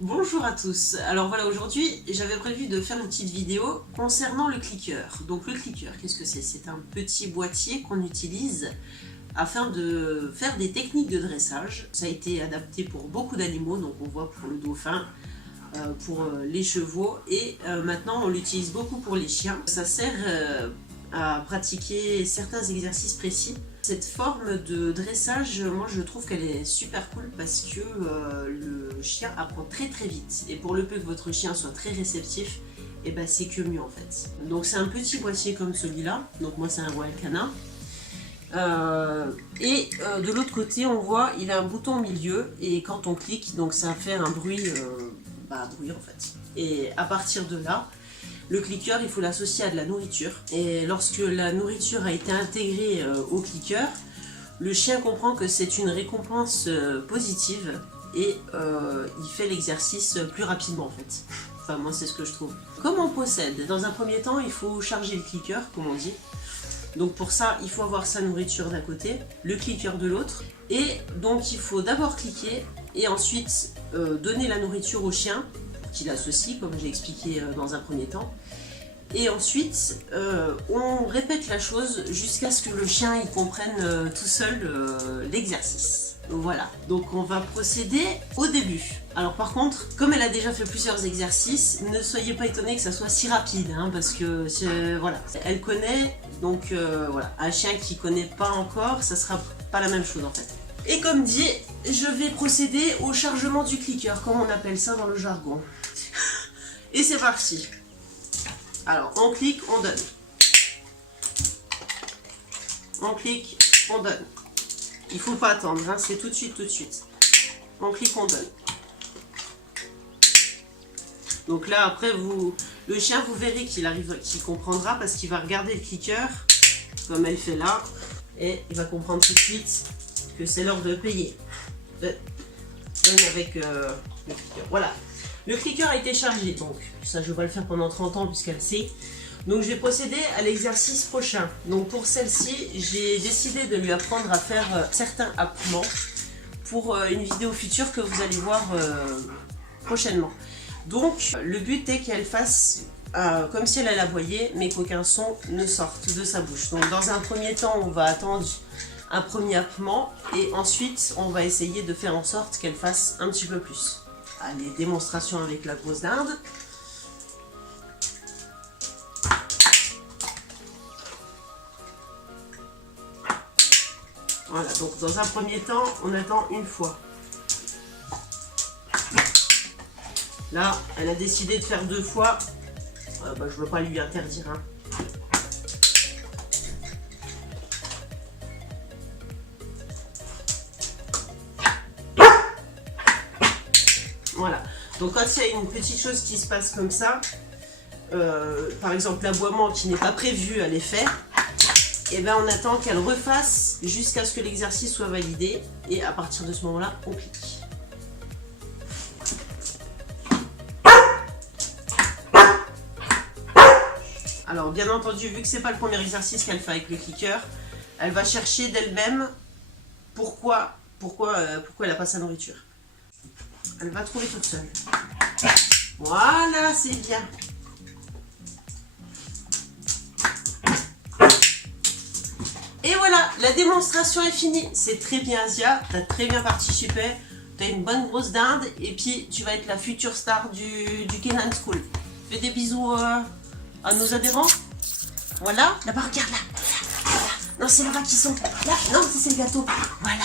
Bonjour à tous. Alors voilà, aujourd'hui j'avais prévu de faire une petite vidéo concernant le clicker. Donc le clicker, qu'est-ce que c'est? C'est un petit boîtier qu'on utilise afin de faire des techniques de dressage. Ça a été adapté pour beaucoup d'animaux, donc on voit pour le dauphin, pour les chevaux et maintenant on l'utilise beaucoup pour les chiens. Ça sert à pratiquer certains exercices précis. Cette forme de dressage, moi je trouve qu'elle est super cool parce que le chien apprend très vite. Et pour le peu que votre chien soit très réceptif, et ben c'est que mieux en fait. Donc c'est un petit boîtier comme celui-là, donc moi c'est un Royal Canin. De l'autre côté on voit il a un bouton au milieu et quand on clique donc ça fait un bruit, bruit en fait. Et à partir de là, le clicker, il faut l'associer à de la nourriture. Et lorsque la nourriture a été intégrée au clicker, le chien comprend que c'est une récompense positive et il fait l'exercice plus rapidement en fait. Enfin moi c'est ce que je trouve. Comment on procède? Dans un premier temps, il faut charger le clicker, comme on dit. Donc pour ça, il faut avoir sa nourriture d'un côté, le clicker de l'autre. Et donc il faut d'abord cliquer et ensuite donner la nourriture au chien, qu'il associe, comme j'ai expliqué dans un premier temps. Et ensuite, on répète la chose jusqu'à ce que le chien il comprenne tout seul l'exercice. Voilà, donc on va procéder au début. Alors par contre, comme elle a déjà fait plusieurs exercices, ne soyez pas étonnés que ça soit si rapide, hein, parce que voilà, elle connaît, donc voilà, un chien qui connaît pas encore, ça sera pas la même chose en fait. Et comme dit, je vais procéder au chargement du clicker, comme on appelle ça dans le jargon. Et c'est parti. Alors, on clique, on donne. On clique, on donne. Il faut pas attendre, hein, c'est tout de suite, tout de suite. On clique, on donne. Donc là, après, le chien, vous verrez qu'il comprendra parce qu'il va regarder le clicker, comme elle fait là, et il va comprendre tout de suite que c'est l'heure de payer. Donne avec le clicker. Voilà. Le clicker a été chargé, donc ça je vais pas le faire pendant 30 ans puisqu'elle sait. Donc je vais procéder à l'exercice prochain. Donc pour celle-ci, j'ai décidé de lui apprendre à faire certains happements pour une vidéo future que vous allez voir prochainement. Donc le but est qu'elle fasse comme si elle aboyait, mais qu'aucun son ne sorte de sa bouche. Donc dans un premier temps, on va attendre un premier happement et ensuite on va essayer de faire en sorte qu'elle fasse un petit peu plus. Allez, démonstration avec la grosse dinde. Voilà, donc dans un premier temps, on attend une fois. Là, elle a décidé de faire 2 fois. Je ne veux pas lui interdire. Hein. Voilà, donc quand il y a une petite chose qui se passe comme ça, par exemple l'aboiement qui n'est pas prévu à l'effet, et ben on attend qu'elle refasse jusqu'à ce que l'exercice soit validé et à partir de ce moment-là, on clique. Alors bien entendu, vu que c'est pas le premier exercice qu'elle fait avec le clicker, elle va chercher d'elle-même pourquoi elle n'a pas sa nourriture. Elle va trouver toute seule. Voilà, c'est bien. Et voilà, la démonstration est finie. C'est très bien, Asia. Tu as très bien participé. Tu as une bonne grosse dinde. Et puis, tu vas être la future star du Canine School. Fais des bisous à nos adhérents. Voilà. Là-bas, regarde là. Voilà. Non, c'est là-bas qui sont. Là, non, c'est le gâteau. Voilà.